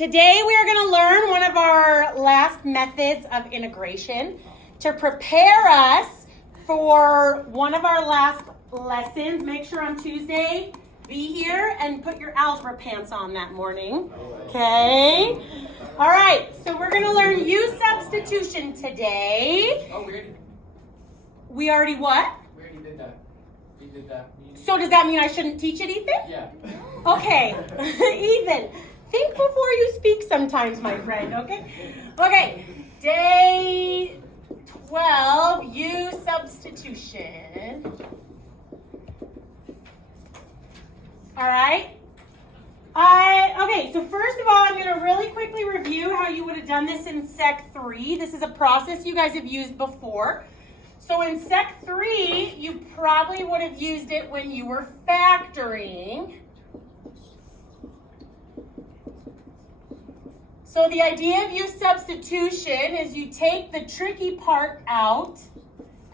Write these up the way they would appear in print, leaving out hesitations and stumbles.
Today we are going to learn one of our last methods of integration to prepare us for one of our last lessons. Make sure on Tuesday, be here and put your algebra pants on that morning. Okay? All right, so we're going to learn U-Substitution today. Oh, we already. We already what? We already did that. We did that. So does that mean I shouldn't teach it, Ethan? Yeah. Okay, Ethan, think before you speak sometimes, my friend, okay? Okay, day 12, U-Substitution. All right? Okay, so first of all, I'm going to really quickly review how you would have done this in Sec 3. This is a process you guys have used before. So in Sec 3, you probably would have used it when you were factoring. So the idea of U-Substitution is you take the tricky part out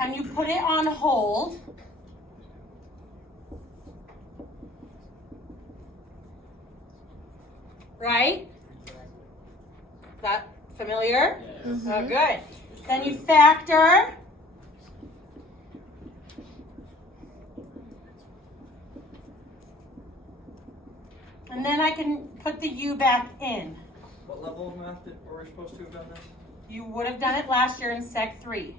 and you put it on hold. Right? Is that familiar? Yes. Oh, good. Then you factor. And then I can put the U back in. What level of math were we supposed to have done this? You would have done it last year in Sec 3.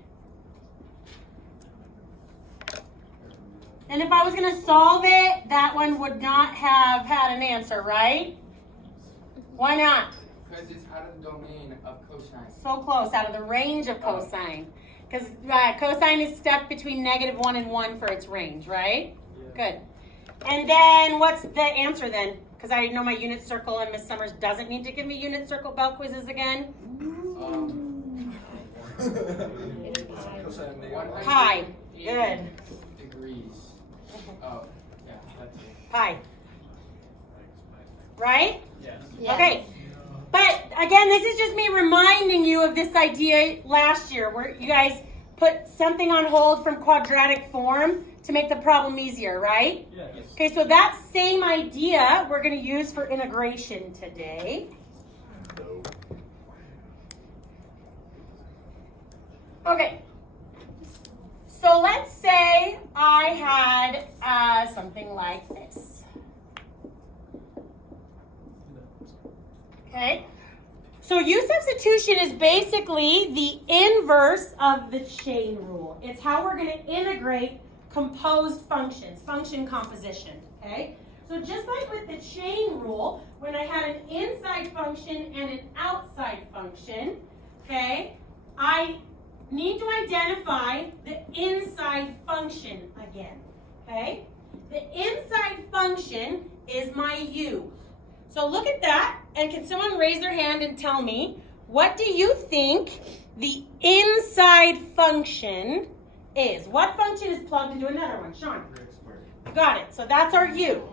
And if I was going to solve it, that one would not have had an answer, right? Why not? Because it's out of the domain of cosine. So close, out of the range of cosine. Because cosine is stuck between -1 and 1 for its range, right? Yeah. Good. And then what's the answer then? Because I know my unit circle and Miss Summers doesn't need to give me unit circle bell quizzes again. Pi. Good. Degrees. Oh, yeah, that's it. Pi. Right? Yes. Yeah. Okay. But again, this is just me reminding you of this idea last year where you guys put something on hold from quadratic form to make the problem easier, right? Yes. Okay, so that same idea we're going to use for integration today. Okay. So let's say I had something like this. Okay. So U-Substitution is basically the inverse of the chain rule. It's how we're going to integrate composed functions, function composition, okay? So just like with the chain rule, when I had an inside function and an outside function, okay, I need to identify the inside function again, okay? The inside function is my U. So look at that, and can someone raise their hand and tell me, what do you think the inside function is? What function is plugged into another one? Sean? Got it. So that's our U.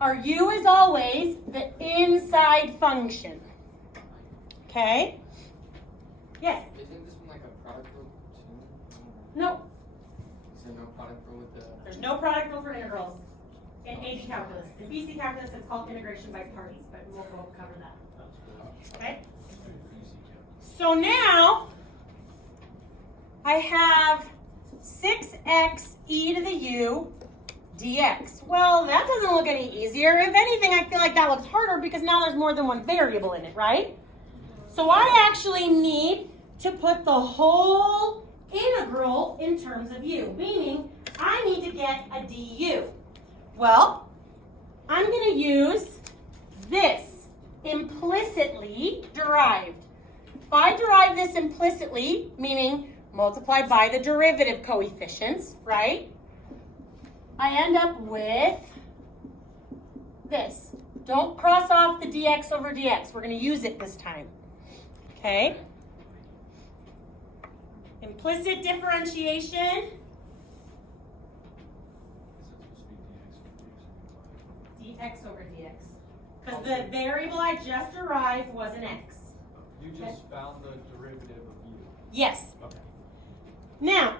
Our U is always the inside function. Okay? Yes? Isn't this one like a product rule too? No. Is there no product rule with the... There's no product rule for integrals in AP calculus. In BC calculus, it's called integration by parties, but we'll cover that. Okay? So now, I have 6x e to the u dx. Well, that doesn't look any easier. If anything, I feel like that looks harder because now there's more than one variable in it, right? So I actually need to put the whole integral in terms of u, meaning I need to get a du. Well, I'm going to use this implicitly derived. If I derive this implicitly, meaning multiply by the derivative coefficients, right? I end up with this. Don't cross off the dx over dx. We're going to use it this time. Okay? Implicit differentiation. Dx over dx. Because the variable I just derived was an x. You just found the derivative of u. Yes. Okay. Now,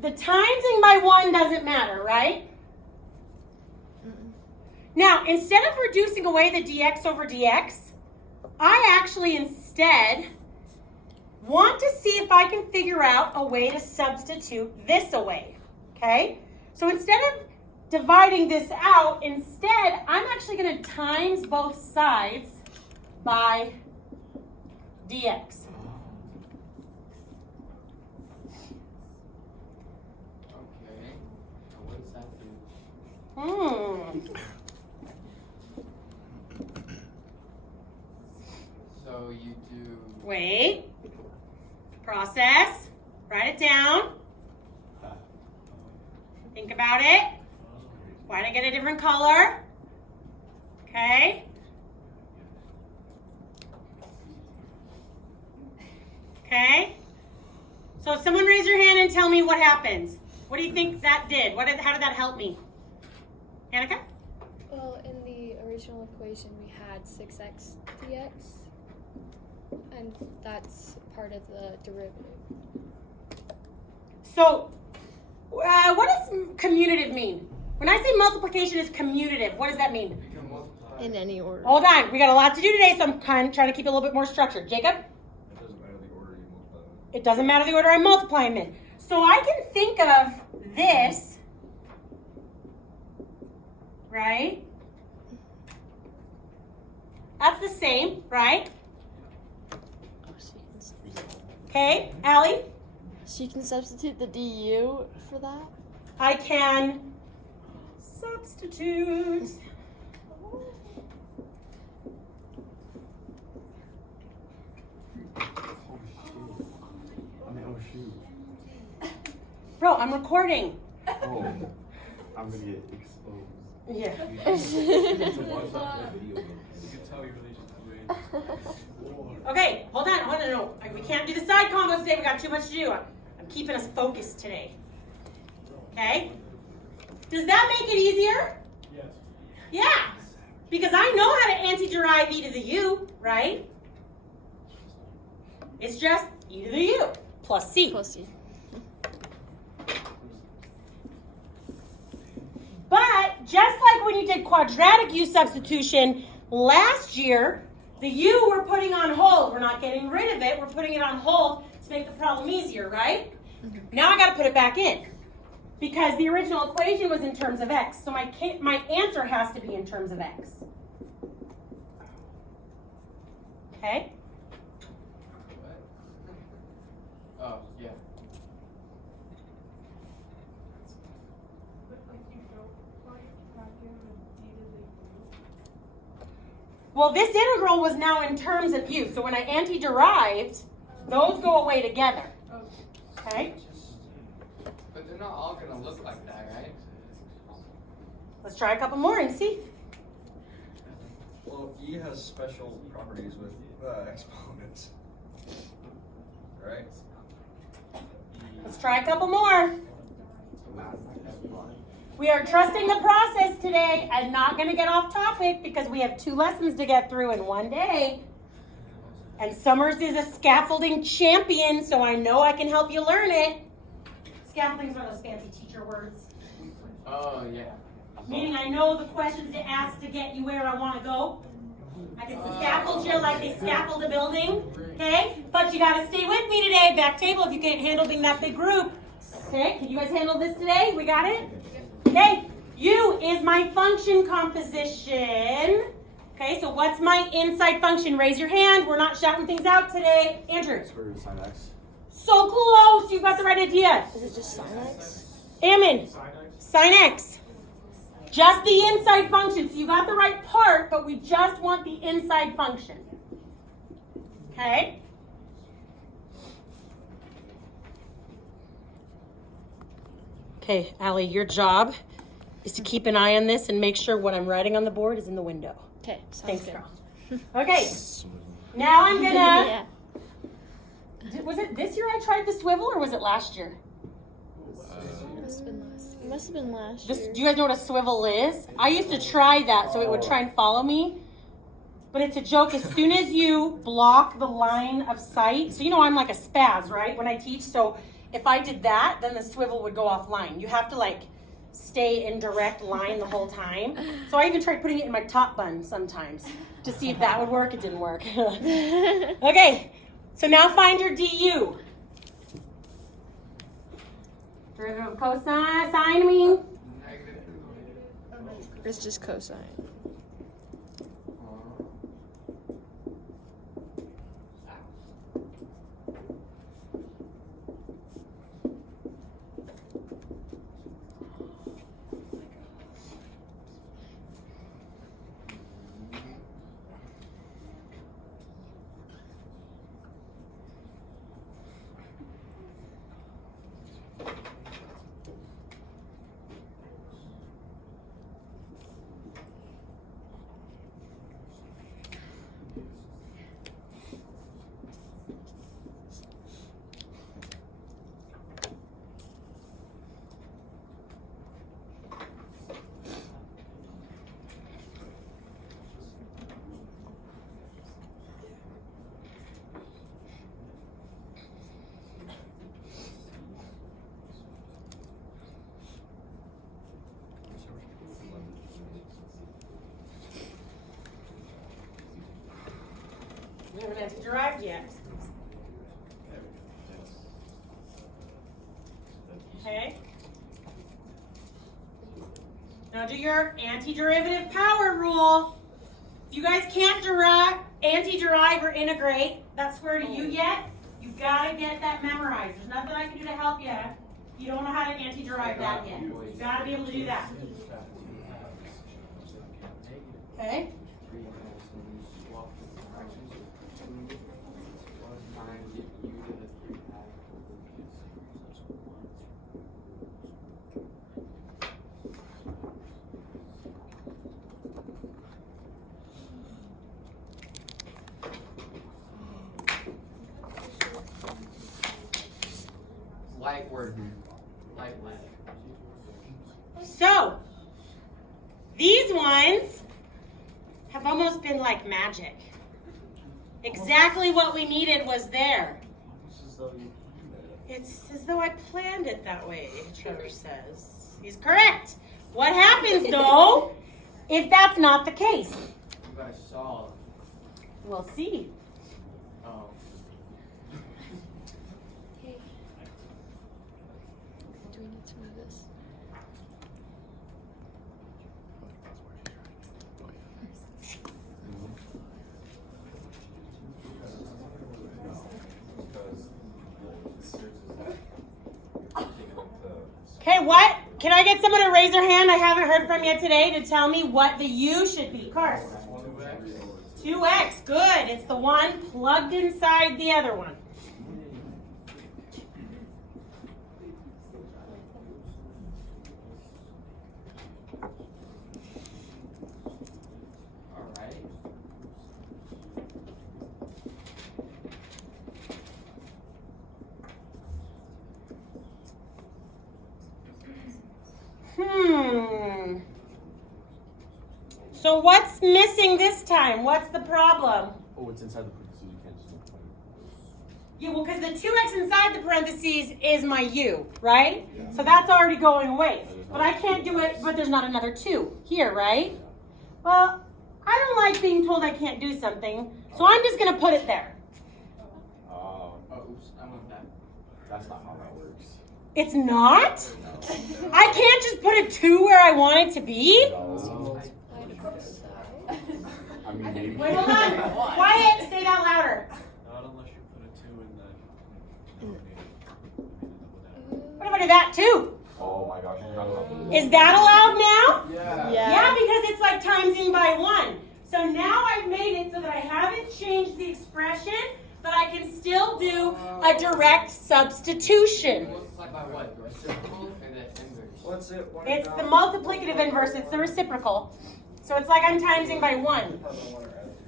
the timesing by 1 doesn't matter, right? Now, instead of reducing away the dx over dx, I actually instead want to see if I can figure out a way to substitute this away, okay? So instead of dividing this out, instead, I'm actually going to times both sides by dx. Okay. So what does that do? So you do. Wait. Process. Write it down. Think about it. Why did I get a different color? Okay. Okay. So someone raise your hand and tell me what happens. What do you think that did? How did that help me? Annika? Well, in the original equation, we had 6x dx, and that's part of the derivative. So, what does commutative mean? When I say multiplication is commutative, what does that mean? You can multiply. In any order. Hold on, we got a lot to do today, so I'm trying to keep it a little bit more structured. Jacob? It doesn't matter the order you multiply them. It doesn't matter the order I'm multiplying them in. So I can think of this, right? That's the same, right? Okay, Allie? So you can substitute the du for that? I can substitute. Oh shoot. Bro, I'm recording. Oh, I'm gonna get exposed. Yeah. You can tell you really just created. Okay, hold on. No. We can't do the side combos today. We got too much to do. I'm keeping us focused today. Okay? Does that make it easier? Yes. Yeah. Because I know how to anti-derive e to the u, right? It's just e to the u plus c. Plus c. But just like when you did quadratic u substitution last year, the u we're putting on hold. We're not getting rid of it. We're putting it on hold to make the problem easier, right? Now I got to put it back in because the original equation was in terms of x. So my answer has to be in terms of x. Okay? What? Oh, yeah. Well, this integral was now in terms of u. So when I anti-derived, those go away together. Okay? But they're not all gonna look like that, right? Let's try a couple more and see. Well, E has special properties with exponents. Right? Let's try a couple more. We are trusting the process today and not going to get off topic because we have 2 lessons to get through in one day. And Summers is a scaffolding champion, so I know I can help you learn it. Scaffolding is one of those fancy teacher words. Oh, yeah. Meaning I know the questions to ask to get you where I want to go. I can scaffold you like they scaffold a building, okay? But you got to stay with me today. Back table if you can't handle being that big group. Okay, can you guys handle this today? We got it? Okay, U is my function composition. Okay, so what's my inside function? Raise your hand. We're not shouting things out today. Andrew. Square root of sine x. So close. You got the right idea. Is it just sin x? Ammon. Sin x. Just the inside function. So you got the right part, but we just want the inside function. Okay? Okay, Allie, your job is to keep an eye on this and make sure what I'm writing on the board is in the window. Okay, sounds Thanks, good. girl. Okay, now I'm gonna. Yeah. Was it this year I tried the swivel or was it last year? Must have been last year. Must have been last This, year. do you guys know what a swivel is? I used to try that so it would try and follow me. But it's a joke. As soon as you block the line of sight, so you know I'm like a spaz, right, when I teach. So if I did that, then the swivel would go offline. You have to like stay in direct line the whole time. So I even tried putting it in my top bun sometimes to see if that would work. It didn't work. Okay, so now find your du. Derivative of cosine, sine, I mean. It's just cosine. We haven't anti-derived yet. Okay. Now do your antiderivative power rule. If you guys can't antiderive or integrate that square to u yet, you gotta get that memorized. There's nothing I can do to help you. You don't know how to antiderive that yet. You gotta be able to do that. Okay. Light word. Light. So, these ones have almost been like magic. Exactly what we needed was there. It's as though I planned it that way, Trevor says. He's correct. What happens, though, if that's not the case? You guys solve. We'll see. Oh. Hey. Do we need to move this? Okay, what? Can I get someone to raise their hand I haven't heard from yet today to tell me what the u should be? Cars. 2x, good. It's the one plugged inside the other one. Alright. So what's missing this time? What's the problem? Oh, it's inside the parentheses. You can't just multiply. Yeah, well, because the 2x inside the parentheses is my u, right? So that's already going away. But I can't do it, but there's not another 2 here, right? Well, I don't like being told I can't do something, so I'm just going to put it there. Oh, oops. I went back. That's not how that works. It's not? I can't just put a 2 where I want it to be? I mean, maybe. Wait, hold on. Quiet, say that louder. Not unless you put a 2 in the denominator. What if I do that too? Oh my gosh, you forgot about the Is that allowed now? Yeah. Yeah, because it's like timesing by 1. So now I've made it so that I haven't changed the expression, but I can still do a direct substitution. Multiply by what? The reciprocal and the inverse? What's it? It's the multiplicative inverse, it's the reciprocal. So it's like I'm timesing by 1.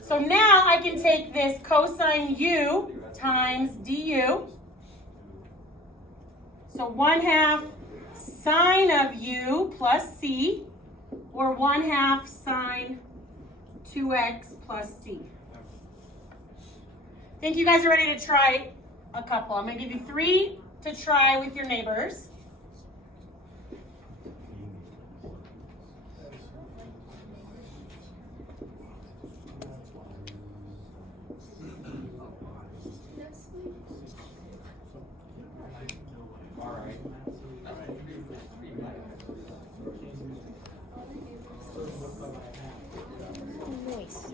So now I can take this cosine u times du. So 1/2 sine of u plus c, or 1/2 sine 2x plus c. I think you guys are ready to try a couple. I'm going to give you 3 to try with your neighbors. Nice.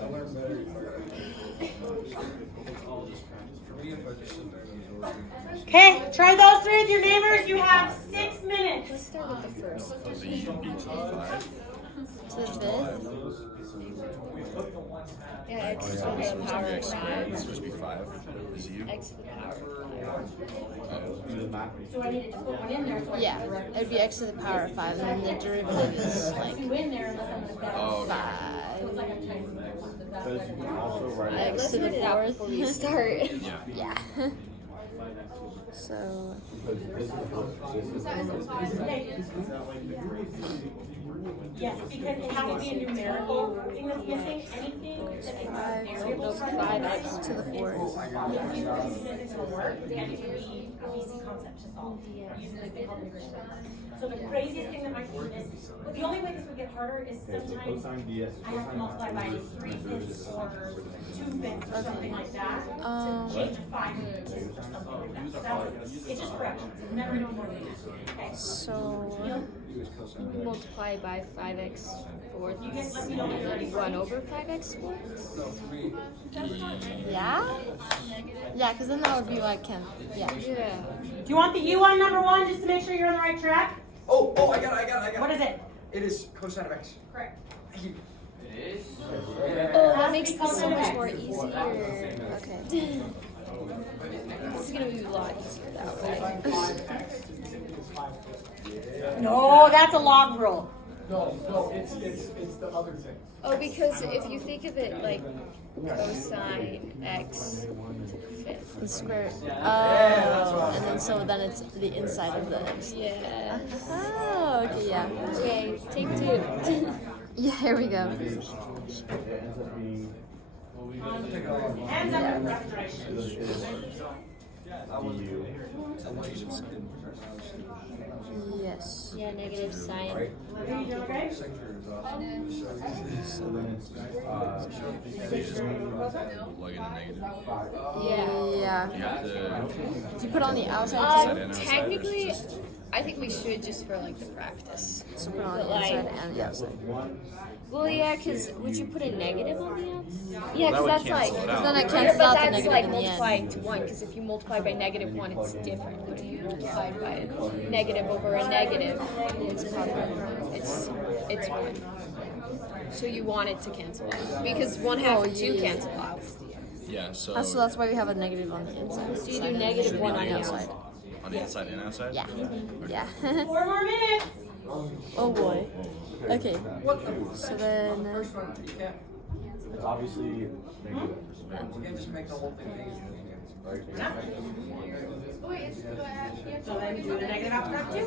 I learned better. For me, if I just sit there and use organization. Okay, try those three with your neighbors. You have 6 minutes. Let's start with the first. So you beat to the 5. To the fifth? Yeah, x to the power of It's 5. supposed to be 5. Is you? X to the power of 5. So I needed to put one in there. So I Yeah, could correct it'd be x to the power of 5, and then the derivative is like you in there unless I'm gonna Oh, okay. 5. It's like I'm trying to make one. That's Because you can also write X Let's to the write it out fourth. before we start. Yeah. Yeah. So, Because this is Yes, because it has to be a numerical thing that's missing. Anything that is a variable So 5x to the fourth. use the physical work and it can be a BC concept to solve using this thing called integration. So the craziest thing that my student is, well, the only way this would get harder is sometimes cosine ds is I have to multiply by 3/5 or 2/5 or something like that to change a 5/5 or something like that. It's just fractions. It's never no more than that. Okay. So, Multiply by 5x fourths. You guys let me know when you're ready. 1 over 5x fourths. yeah? Yeah, because then that would be like, yeah. Yeah. Do you want the U on number 1 just to make sure you're on the right track? Oh, I got it. What is it? It is cosine of x. Correct. Thank you. It is? Oh, that makes this so much more easier. Okay. This is gonna be a lot easier that way. No, that's a log rule. No, it's the other thing. Oh, because if you think of it like cosine x to the fifth. The square. Oh, and then so then it's the inside of the x. Yeah. Oh, okay, yeah. Okay, take 2. Yeah, here we go. it ends up being Hands up in frustration. du. Yes. Yeah, negative sine. Are you doing okay? So then it's Plug in a negative. Yeah. Yeah. You have to. Do you put on the outside too? Technically, I think we should just for like the practice. So put on But the inside like, and the outside. well, yeah, because would you put a negative on the outside? Yeah, because that's like. Because then it Yeah, cancels but out the that's negative like in the end. multiplying to 1, because if you multiply by negative 1, it's different. When you multiply by a negative over a negative, it's 1. So you want it to cancel out. Because 1/2 Oh, and 2 yeah. cancel out. Yeah, so. That's why we have a negative on the inside. So you do negative 1 on the outside. outside. On the inside and outside? Yeah. Yeah. 4 more minutes. Oh boy. Okay. So then. It's obviously negative. You can't just make the whole thing negative. So then do the negative after that too.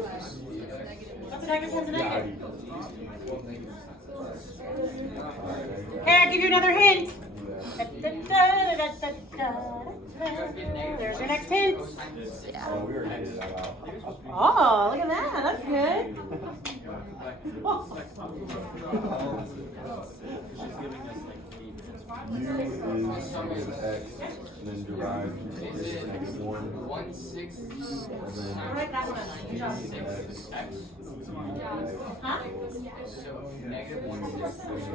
What's a negative times a negative? Okay, I'll give you another hint. There's your next hint. Yeah. Oh, we already did it out loud. Oh, look at that. That's good. U is negative x, and then derived is negative 1. 1/6 And then All right, that one. Good job. x. Huh? So negative 1/6